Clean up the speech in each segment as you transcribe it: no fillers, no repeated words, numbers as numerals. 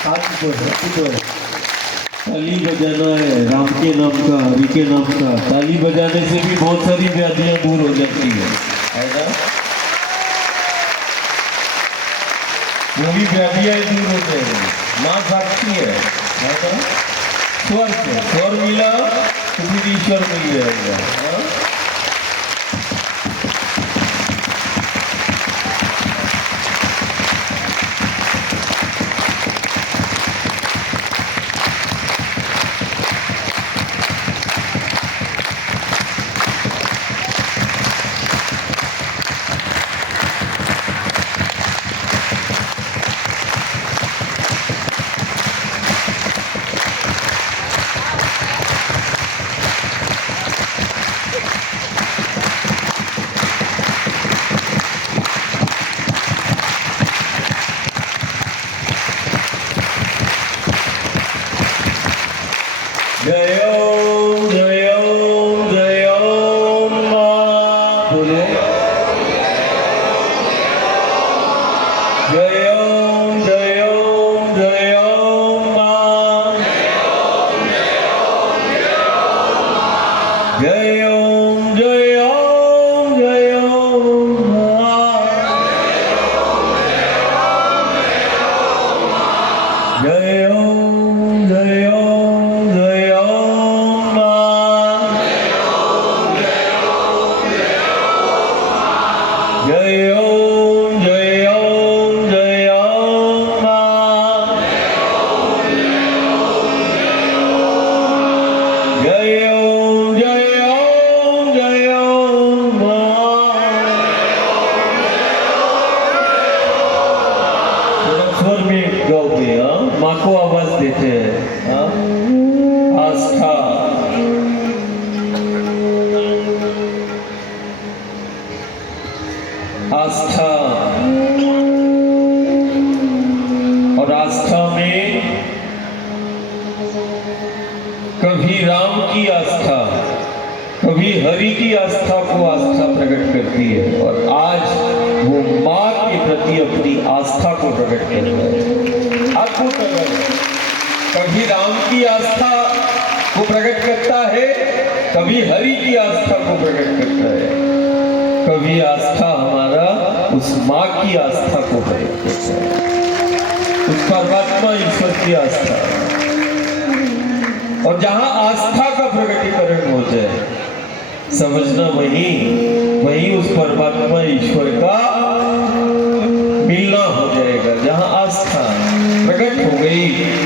हाथ ऊपर ताली बजाना है राम के नाम का, हरि के नाम का। ताली बजाने से भी बहुत सारी व्याधियां दूर हो जाती है ना। वो भी व्याधियां ही दूर होते हैं। माँ साक्षी है ना। स्वर मिला तो फिर ईश्वर मिल जाएगा। जय ओम जय ओम जय ओम मां बोले। जय ओम जय ओम जय ओम मां। जय ओम जय ओम जय ओम मां। जय ओम जय ओम जय ओम मां। जय ओम जय ओम जय ओम मां। जय ओम जय ओम जय ओम मां। थोड़ा स्वर में गाओगे, माँ को आवाज देते हैं। आस्था आस्था और आस्था में कभी राम की आस्था, कभी हरि की आस्था को आस्था प्रकट करती है। और आज वो माँ के प्रति अपनी आस्था को प्रकट करता है। आपको कभी राम की आस्था को प्रकट करता है, कभी हरि की आस्था को प्रकट करता है। कभी आस्था हमारा उस माँ की आस्था को प्रकट करता है, उस परमात्मा ईश्वर की आस्था। और जहां आस्था का प्रकटीकरण हो जाए, समझना वही उस परमात्मा ईश्वर का मिलना हो जाएगा। जहां आस्था प्रकट हो गई,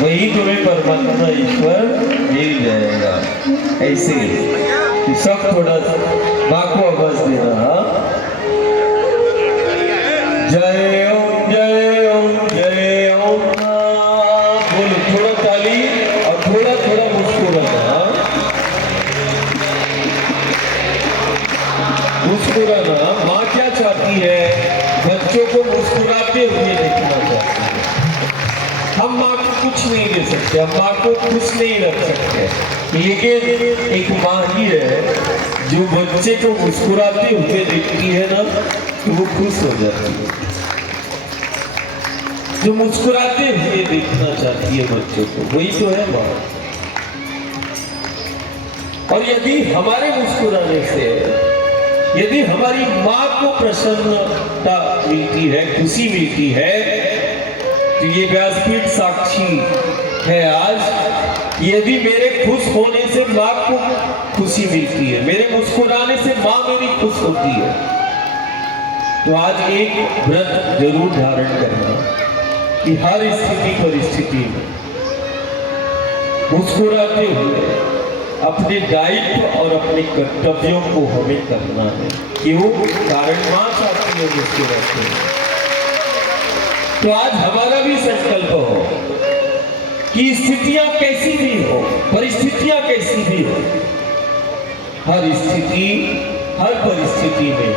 वही तुम्हें परमात्मा ईश्वर मिल जाएगा। ऐसे सब थोड़ा माँ को आवाज देना। जय ओम जय ओम जय ओम मां। बोलो थोड़ा ताली और थोड़ा थोड़ा मुस्कुराना। मुस्कुराना। माँ क्या चाहती है? बच्चों को मुस्कुराते हुए देखना चाहती है। हम माँ को कुछ नहीं दे सकते, हम माँ को खुश नहीं रख सकते, लेकिन एक माँ ही है जो बच्चे को मुस्कुराते हुए देखती है ना, तो वो खुश हो जाती है। जो मुस्कुराते हुए देखना चाहती है बच्चों को, वही तो है माँ। और यदि हमारे मुस्कुराने से, यदि हमारी माँ को प्रसन्नता मिलती है, खुशी मिलती है, तो ये व्यासपीठ साक्षी है आज। यदि मेरे खुश होने से माँ को खुशी मिलती है, मेरे मुस्कुराने से माँ मेरी खुश होती है, तो आज एक व्रत जरूर धारण करना कि हर स्थिति परिस्थिति में मुस्कुराते हुए अपने दायित्व और अपने कर्तव्यों को हमें करना है। क्यों? कारण माँ चाहती है मुस्कुराते हैं। तो आज हमारा भी संकल्प हो कि स्थितियां कैसी भी हो, परिस्थितियां कैसी भी हो, हर स्थिति, हर परिस्थिति में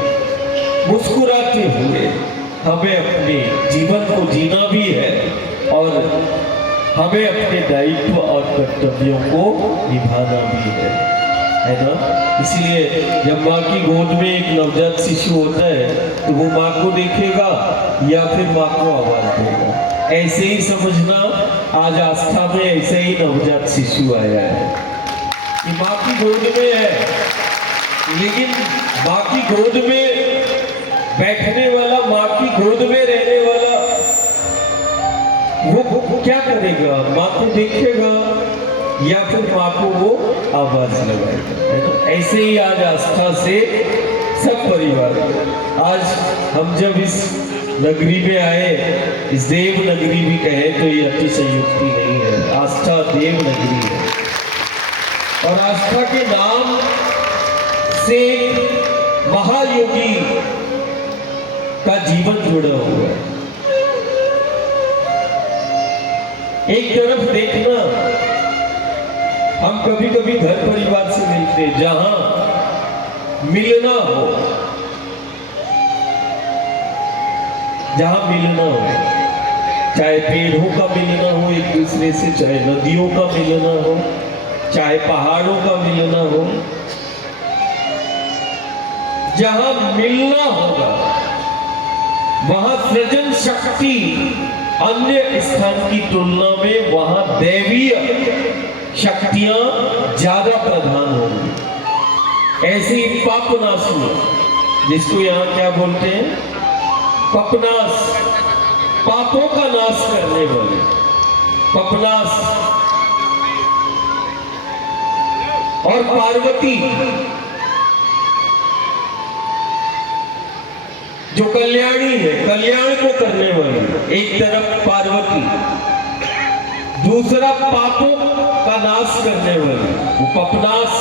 मुस्कुराते हुए हमें अपने जीवन को जीना भी है और हमें अपने दायित्व और कर्तव्यों को निभाना भी है ना। इसलिए जब माँ की गोद में एक नवजात शिशु होता है तो वो माँ को देखेगा या फिर माँ को आवाज देगा। ऐसे ही समझना आज आस्था में ऐसे ही नवजात शिशु आया है कि माँ की गोद में है, लेकिन माँ की गोद में बैठने वाला, माँ की गोद में रहने वाला वो क्या करेगा? माँ को देखेगा या फिर माँ को वो आवाज लगाएगा, है ना? ऐसे ही आज आस्था से सब परिवार, आज हम जब इस नगरी में आए, इस देव नगरी भी कहे तो ये अतिशयोक्ति नहीं है, आस्था देव नगरी है। और आस्था के नाम से महायोगी का जीवन जुड़ा हुआ है। एक तरफ देखना, हम कभी कभी घर परिवार से मिलते, जहां मिलना हो, जहां मिलना हो, चाहे पेड़ों का मिलना हो एक दूसरे से, चाहे नदियों का मिलना हो, चाहे पहाड़ों का मिलना हो, जहां मिलना होगा वहां सृजन शक्ति अन्य स्थान की तुलना में वहां दैवीय शक्तियां ज्यादा प्रधान होंगी। ऐसे ही पापनासु, जिसको यहां क्या बोलते हैं? पपनास, पापों का नाश करने वाले पपनास। और पार्वती जो कल्याणी है, कल्याण को करने वाली। एक तरफ पार्वती, दूसरा पापों का नाश करने वाली वो पपनास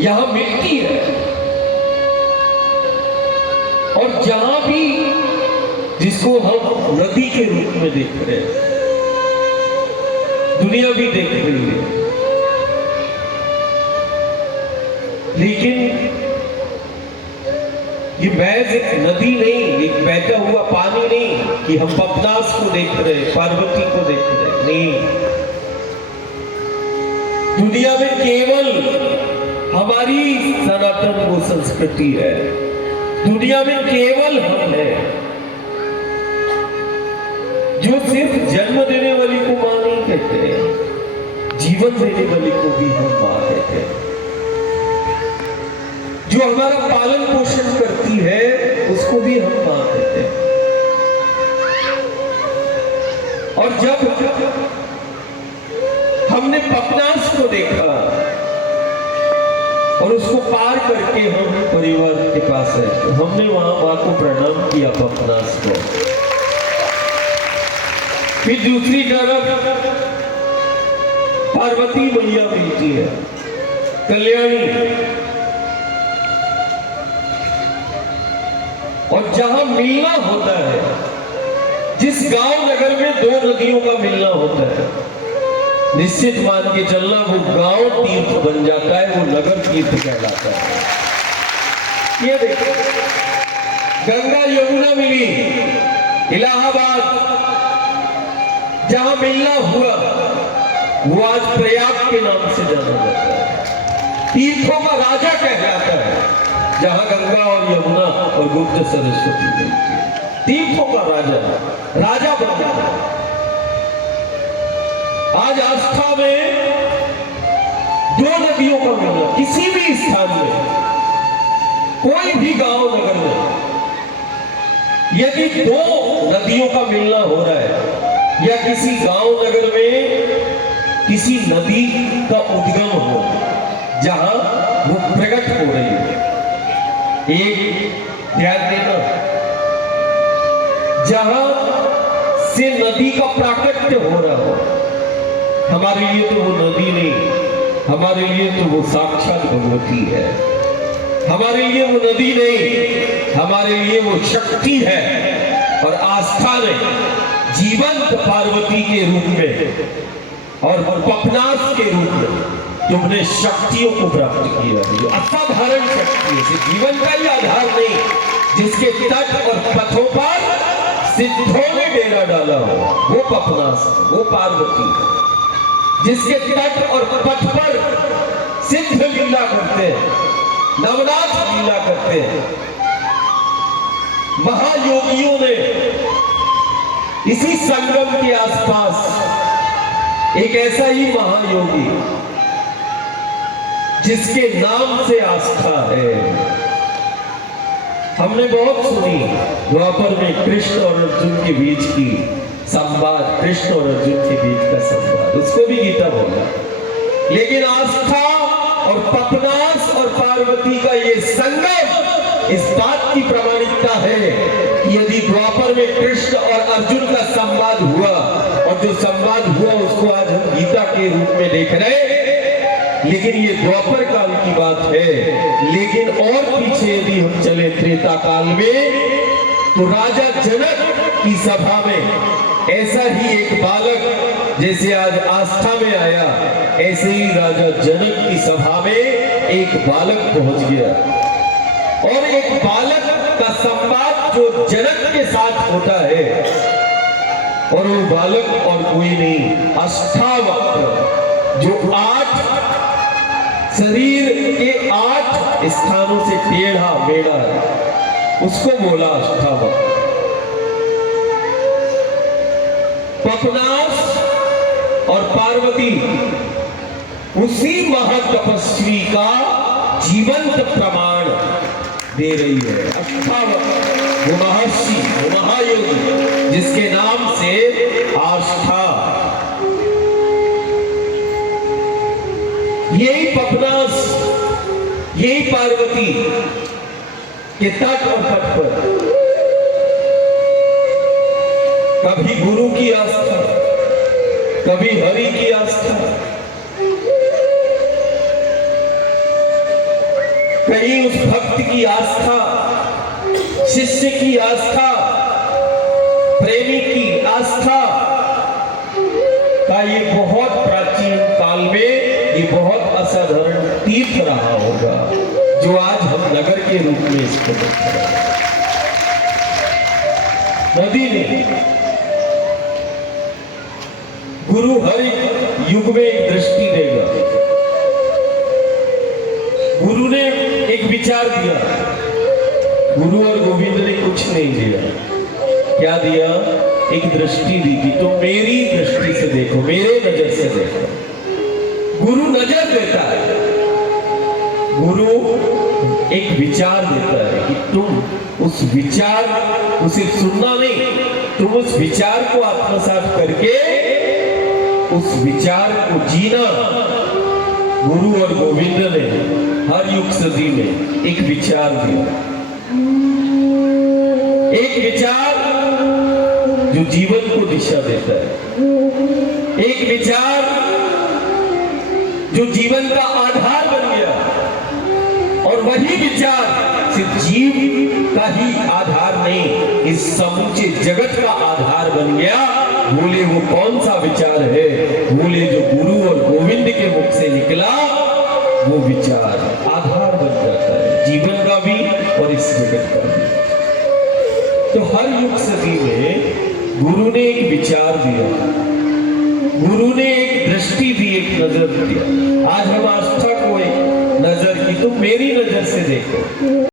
यहां मिलती है। और जहां भी, जिसको हम नदी के रूप में देख रहे हैं, दुनिया भी देख रही है, लेकिन ये महज एक नदी नहीं, एक बहता हुआ पानी नहीं कि हम पपनास को देख रहे हैं, पार्वती को देख रहे हैं, नहीं। दुनिया में केवल हमारी सनातन वो संस्कृति है, दुनिया में केवल हम हैं जो सिर्फ जन्म देने वाली को मां नहीं कहते, जीवन देने वाली को भी हम मां कहते हैं। जो हमारा पालन पोषण करती है उसको भी हम मां कहते हैं। और जब हमने पपनास को देखा और उसको पार करके हम परिवार के पास आए, तो हमने वहां मां को प्रणाम किया, पपनास को। फिर दूसरी तरफ पार्वती मैया मिलती है, कल्याणी। और जहां मिलना होता है, जिस गांव नगर में दो नदियों का मिलना होता है, निश्चित मान के चलना वो गांव तीर्थ बन जाता है, वो नगर तीर्थ कहलाता है। ये देखो, गंगा यमुना मिली, इलाहाबाद जहां मिलना हुआ वो आज प्रयाग के नाम से जाना जाता है। तीर्थों का राजा कहलाता है, जहां गंगा और यमुना और गुप्त सरस्वती मिलती है। तीर्थों का राजा, राजा बन जाता है। आज आस्था में दो नदियों का मिलना, किसी भी स्थान में, कोई भी गांव नगर में यदि दो नदियों का मिलना हो रहा है, या किसी गांव नगर में किसी नदी का उद्गम हो जहां वो प्रकट हो रही है, एक ध्यान देना, जहां से नदी का प्राकट्य हो रहा हो, हमारे लिए तो वो नदी नहीं, हमारे लिए तो वो साक्षात भगवती है। हमारे लिए वो नदी नहीं, हमारे लिए वो शक्ति है। और आस्था ने जीवंत पार्वती के रूप में और पपनास के रूप में तुमने शक्तियों को प्राप्त किया है, जो असाधारण शक्ति है, जीवन का ही आधार नहीं, जिसके तट और पथों पर सिद्धों ने डेरा डाला हो, वो पपनास, वो पार्वती है। जिसके तट और पथ पर सिद्ध लीला करते हैं, नवनाथ लीला करते हैं, महायोगियों ने इसी संगम के आसपास एक ऐसा ही महायोगी जिसके नाम से आस्था है। हमने बहुत सुनी द्वापर में कृष्ण और अर्जुन के बीच की संवाद, कृष्ण और अर्जुन के बीच का संवाद, उसको भी गीता बोला। लेकिन आस्था और पपनास और पार्वती का ये संगम इस बात की प्रामाणिकता है कि यदि द्वापर में कृष्ण और अर्जुन का संवाद हुआ, और जो संवाद हुआ उसको आज हम गीता के रूप में देख रहे हैं, लेकिन ये द्वापर काल की बात है। लेकिन और पीछे यदि हम चले त्रेता काल में, तो राजा जनक की सभा में ऐसा ही एक बालक, जैसे आज आस्था में आया, ऐसे ही राजा जनक की सभा में एक बालक पहुंच गया। और एक बालक का संवाद जो जनक के साथ होता है, और वो बालक और कोई नहीं, अष्टावक्र, जो 8 शरीर के 8 स्थानों से टेढ़ा मेढ़ा है, उसको बोला अष्टावक्र। पपनास और पार्वती उसी महातपस्वी का जीवंत प्रमाण दे रही है। अष्टावक्र वो महर्षि, वो महायोगी जिसके नाम से आस्था, यही पपनास, यही पार्वती के तट और पट पर कभी गुरु की आस्था, कभी हरि की आस्था, कहीं उस भक्त की आस्था, शिष्य की आस्था, प्रेमी की आस्था का ये बहुत प्राचीन काल में ये बहुत असाधारण तीर्थ रहा होगा, जो आज हम नगर के रूप में इसको देख रहे हैं। नदी ने गुरु हर युग में एक दृष्टि देगा। गुरु ने एक विचार दिया, गुरु और गोविंद ने कुछ नहीं दिया। क्या दिया? एक दृष्टि दी कि तुम मेरी दृष्टि से देखो, मेरे नजर से देखो। गुरु नजर देता है, गुरु एक विचार देता है कि तुम उस विचार को सिर्फ सुनना नहीं, तुम उस विचार को आत्मसात करके उस विचार को जीना। गुरु और गोविंद ने हर युग सदी में एक विचार दिया, एक विचार जो जीवन को दिशा देता है, एक विचार जो जीवन का आधार बन गया। और वही विचार सिर्फ जीव का ही आधार नहीं, इस समूचे जगत का आधार बन गया। बोले वो कौन सा विचार है? बोले जो गुरु और गोविंद के मुख से निकला, वो विचार आधार बन जाता है जीवन का भी और इस जगत का भी। तो हर युग सदी में गुरु ने एक विचार दिया, गुरु ने एक दृष्टि दी, एक नजर दिया। आज हम आस्था को एक नजर की, तुम मेरी नजर से देखो।